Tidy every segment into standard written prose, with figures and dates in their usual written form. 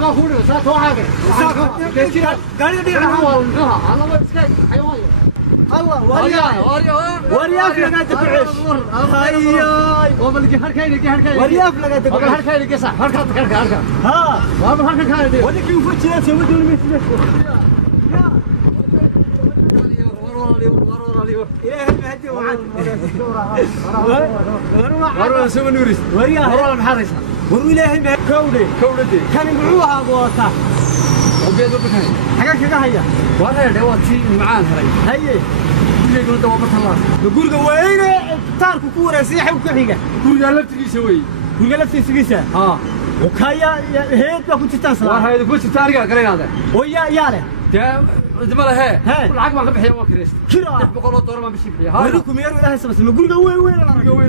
ما فوري ساعة واحدة قال لي أنا بسكت حيوان الله ورياف لقيت بعيش هاي وبلقي هركين ورياف لقيت بعيش هركين قصة هركات ها وابو هركات كان ودك يفوت شيء سوي دون مثل ورا سوى نورس ورا المحرسة والولاية ما كودي كان يبيعوها بوطة وبيدو بكني حاجة كذا هي وأنا دوتي معاه هاي يقول دوّبت الله يقول وين تارك كورة سياحة وكحيجة يقول قال لك تسوي يقول قال لك تسويها وكايا هيك كنت تنسى وهاي كنت تارجع كلام هذا ويا ياله تمام دمره هي والعقب ما بحيا وكريست كرا بقول الدور ما بشي فيها هايكم يا ولا هسه بس يقول وين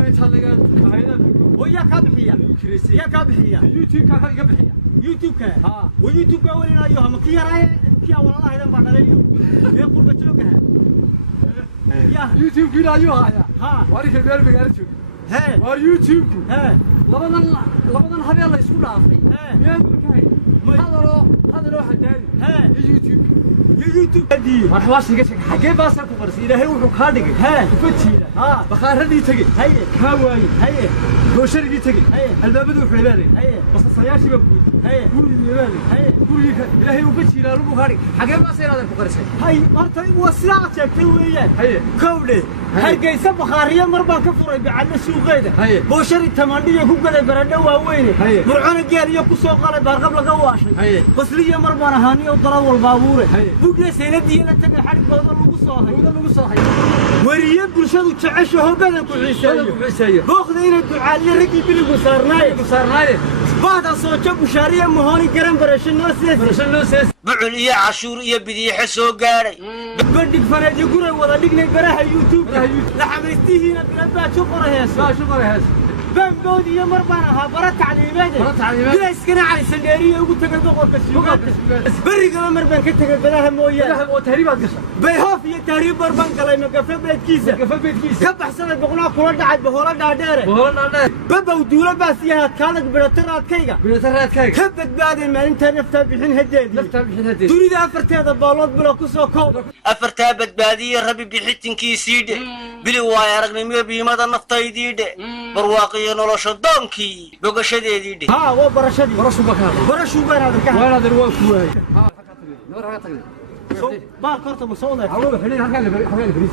ان شاء الله هذا ويا كابحيا كريست يا كابحيا يوتيوب كابحيا يوتيوب ها ويوتيوب وين ايوه ما كيراي كيا والله هذا بدليو يا قرب جوجها يا يوتيوب كيراي ايوه ها واريك البير بقالتو ها ويوتيوب ها لبدن هبي الله يسكو دافay يا هذا لو حداني ها يوتيوب ادي waxwaas iga sheeg xagee baas ku qarsi ilaahay wuxuu ka dhigay ha fatiila ha bakharadii tagay hay ka waay hay goosharidii tagay albaabadu wuxuu leeyahay bas sayaashii baa hay guriga leeyahay hay guriga ilaahay uu fatiila lagu qari xagee baas inaad ku qarisay hay horta waa sidaa sheegtay weeyaan hay kowde hargeysa bakhariya marba ka furay bacana suuqeeda gooshari tamaandhiga ku galay baradho waaweyn burcona gaariyo ku soo qalay baarqab laga waashay basliya marba ahaaniyo darawal baabuure buugna seeladii la tagay xarigooda lagu soo hay wariye bulshadu jeceshahay badan ku xiiseeyo booqda inay ducaaliye ragii biligu saarnaaye baada soo jab shaariya mohoni garan barashano sees bucul iyo cashuur iyo bidiixe soo gaaray bandhig fanaad guray wada dhignay baraha youtube la xamaystihiina bilaa qorahees بنقودي يا مربانا ها برا تعليمات بلا اسكنا على سندريه ugu tagay boqorka suuqaadka bariga marban ka tagay badaha mooyaan oo tahriibaad gashay bayhoof iyo tahriib barban galay magafa beedkiisa ka baxsaday boqolaa kula dhacay boqolaa dhaadheer baba duula baasiyaha kaalag birataraadkayga ka badbaaday maalinta nafta bixin hadeedii durida afarteeda baalood bila ku soo koob afarta badbaadiye rabbi bixintiisii bili waay aragnimo biimada naftaydii barwaaqi nolosha doonkii bogashadeedii ها هو برشدي برشو بان هذا كان وين هذا الوقت واي ها نور هذا تقدر ما كرت مصونه حلو خلينا حكي بريس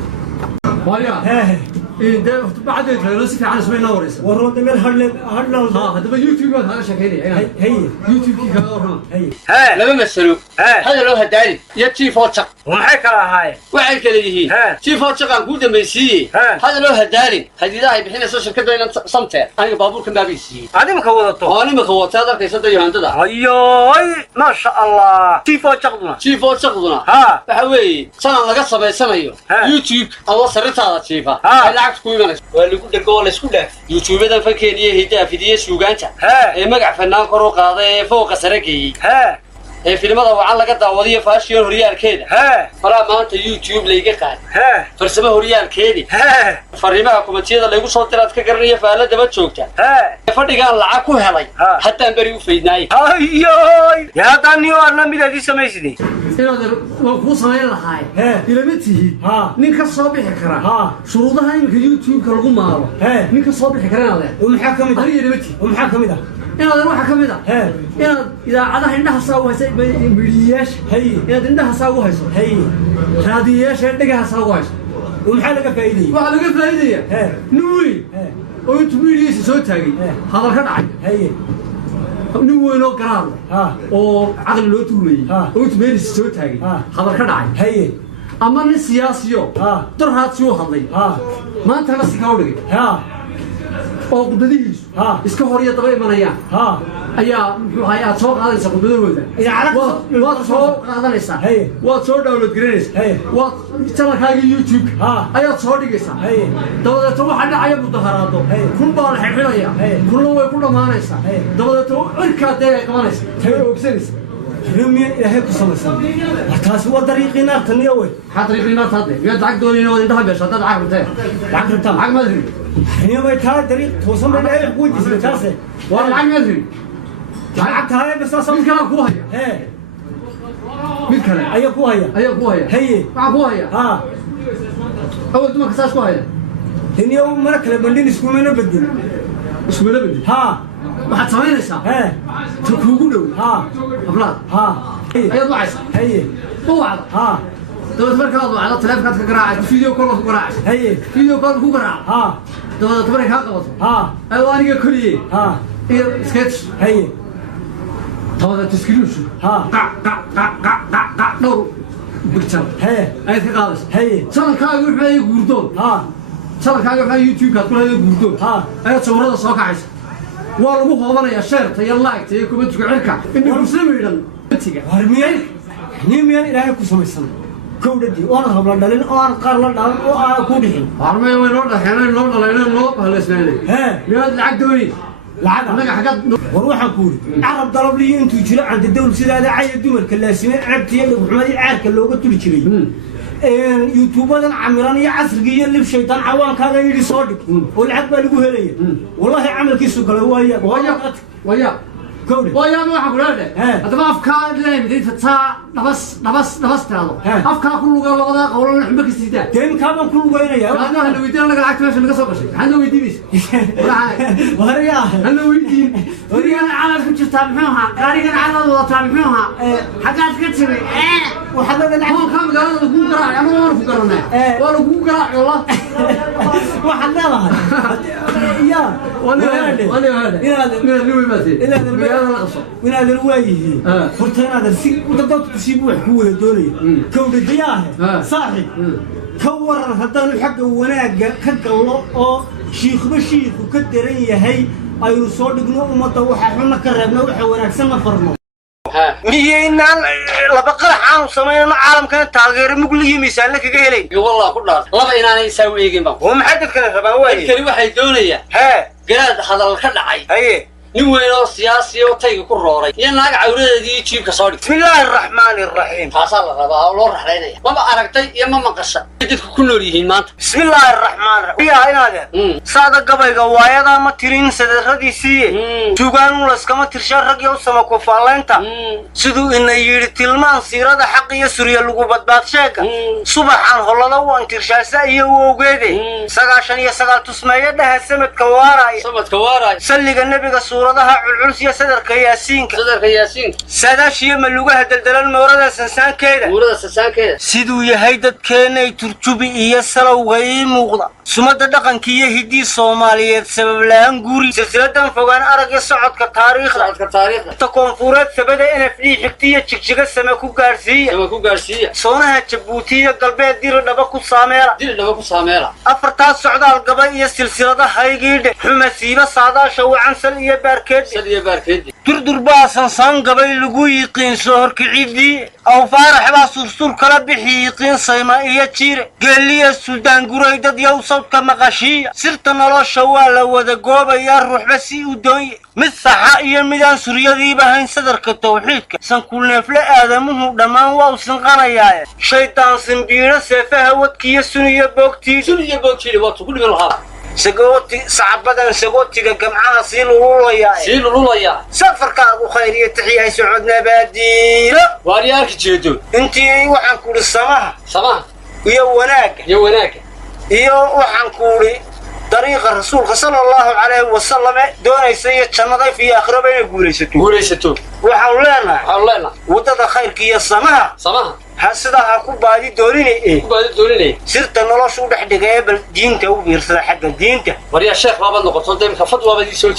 وايا إيه ده بعد الفيروس في عالم اسمه نورس ورود من هلا هذا يوتيوب هذا شكلي هي يوتيوب كي كلام ها لما مسلو هذا لو هداري يتشي فوتشق وحي كلا هاي وحي كلا هي شي فوتشق أقول دمسي هذا لو هداري هذه ده بحين سوشيال كده صمتة أنا بابور كم بابيسي أنا مكوّضته أنا مكوّضته هذا كيسة ده يهان ده أيوه ما شاء الله شي فوتشقنا ها بحوي سنة لقى صبي سنة يوتيوب أو صرت هذا شيفا كويمانس واللي كنت قول اسكوله يوتيوب ده فكريه هيدا فيديو سوغانتا اي مغع فنان كرو قاده فوق سرقي فيلمada waxa laga daawadiyo faashiyo horyaalkeeda fara maanta youtube leega qaad farsamo horyaalkeedi fariimaha kumatiyada lagu soo tiraad ka garanaya faalada ba joogta fadhigan lacag ku helay hatta bari u feydnaay ayoy ya dani warna midadi sameeyay inaad ku sameeyay lahaay ilamatihi nin ka soo bixi kara shuruudaha imka youtube ka lagu maaro nin ka soo bixi karana maxaa kamid ah ilamati maxaa kamid ah inaad waxa kamid ah inaad idaacadaha indhaha saaw hayso midiyaash inaad indhaha saaw hayso raadiyaash indhaha saaw hayso maxaa laga faa'iideeyay waxa laga faa'iideeyay nuwi oo tumidiisa soo taagay hadal ka dhacay nin weyn oo garaan oo caqli loo tuumay oo tumidiisa soo taagay hadal ka dhacay ama nin siyaasiyo darhaad soo hadlay maanta la si ka dhigay oo qudadihiisu iska horiya daba imanayaan ayaa muxuu ahaa soo qaadaysa qudadooda waad soo qaadanaysaa waad soo download garanaysaa waad channelkaaga youtube ayaad soo dhigaysaa dabadeed waxa dhacaya mudaharaado kun baa la xirxiraya kunna way ku dhamaanaysaa dabadeed cirkaa dee qabanaysa tay ogsanaysa رمي إلهي كسمسان وتاس هو طريقنا تنيوي طريقنا هذا يا دعك دوني وين ده بس هذا عقرته عقرته عق ما ادري هي تا طريق توصل إلهي قوي جسم تاسه والله عق ما ادري عقت هاي بس أصلا كلام كوهيا إيه مين كلام أيه كوهيا هي مع كوهيا ها أول ما كساس كوهيا دنيا مرك لبندين اسمه بدين اسمه بدين ها واحد سوينا سا ها تكوجو ها أبلاد ها أي ضعيف هي هو هذا ها دولة مركز على تلفزيون كقراءة فيديو كله كقراءة هي فيديو كله كقراءة ها دولة مركز هذا ها أيوانية كلية ها سكتش هي هذا تسكيلوش ها قع نور بكتر هي أي ثقافة هي شغل كاغو وحي غوردون ها شغل كاغو وحي يوتيوب كل هذا غوردون ها أي صورة سوق عايز والله مو هذا يا شير تي لايك تي كومنت عركة إنه مسلم يدل هرميان نيميان إلهي كسمسان كوددي وأنا هبل دلين وأنا قارل دلين وأنا كودين هرمي وين نور حنا نور لنا نور هالسنة ها يا العقد دوني العقد أنا حاجات وروح أقول عرب ضرب لي أنتوا جرا عند الدولة سيدا عايد دمر كلا سمين عبت يلي وحمد العارك اللي قلت لي شري يوتيوبر عمرانية عصرية اللي بشيطان عوان كذا يجي صادق والعقد اللي يقول لي والله عمل كيسو قال هو ويا ويا ما حقول هذا هذا ما أفكار اللي بديت تسا نبص تراضو أفكار كل قال وضع قولنا نحبك السيدة كم كمان كل قاينا يا أنا هلو يدين لك العكس ماشي نقص بس هلو يدين بس وهريا هلو يدين ورينا على كنت تتابعوها قارينا على الله تتابعوها حاجات كتير وحنا هو كم قال له قراء أنا ما أعرف قراءنا ولا قراء والله وحنا لها يا ولا هذا نوي مثل من هذا الواجه فرتنا هذا السي وتضغط تسيبه حكومة الدولية كون الدياه صاحب كور هذا الحق وناق كك الله أو شيخ بشيخ وكدرية هي أيو صادقنا وما توحى حنا كربنا وحنا سما فرنا ميين لبقر حام سمينا عالم كان تاغير مقلي مثال لك قيلي والله كلها لبا إننا يسوي إيجين بام هو محدد كان ربا واي الكلمة waxay doonaya garaad hadal ka dhacay haye nin weyn oo siyaasi oo tayga ku rooray iyo naag cawradeedii jiibka soo dhigtay bismillaahir rahmaanir rahiim taasa la rabaa loo raxleynaya maba aragtay iyo ma maqasha dadku ku nool yihiin maanta bismillaahir rahmaanir rahiim yaa inaade saada gabayga waayada ma tirin sadaradiisii tuugaan la iskama tirshaa rag iyo sama ku faaleynta sidoo inay yiri tilmaan siirada xaq iyo suriya lagu badbaad sheega subaxan holada waan tirshaasa iyo ogeede 99 tusmeeyadaha sanadka waaraay salliga nabiga suuradaha culculsiya sadarka yaasiin sadaashiya ma lugaha daldalan moorada sansaankeeda siduu yahay dadkeenay turjubi iyo salowga ii muuqda sumada dhaqanka iyo hidii Soomaaliyeed sabab la'aan guuri silsiladan fogaan arag iyo socodka taariikhda ta koonfureed sabada NFD xigtiya jigjiga sama ku gaarsiiya soonaha Jabuuti iyo galbeed dir dhaba ku saameela afartaas socdaal gabay iyo silsiladaha haygiidhe xumasiiba saadaasha wacan sal iyo baarkeed durdur baasan san gabay lagu yiqiin soo horkicidii aw faarax baa sursur kala bixi yiqiin sayma iyo jiir geeliya Suudaan guray dad yow sawdka maqashiya sirta nolosha waa la wada goobaya ruuxba si u doon mid saxa iyo midaan suriyadiiba hayn sadarka tawxiidka san kulneefle aadamuhu dhamaan waa u sinqanayaa shaytaan sinbiiro seefaha wadkiyo suniyo boogtiida waa ku dhigan lahaa سقوتي صعبة سقوتي جمعها سيلولويا سفرك أبو خيرية تحية سعودنا باديرة وارياك جدول أنتي وحن كل السماء يا وناك وحن كوري طريق الرسول صلى الله عليه وسلم دون يسير شنطة في آخر بين قوليستو وحولنا وتدا خيرك يا السماء هسدا هاكو بادي دوريني سرت نلاشو دحدغه بل دينته و بيرسل حق دينته وريا شيخ بابا نقطه ديمك فتوى بدي سو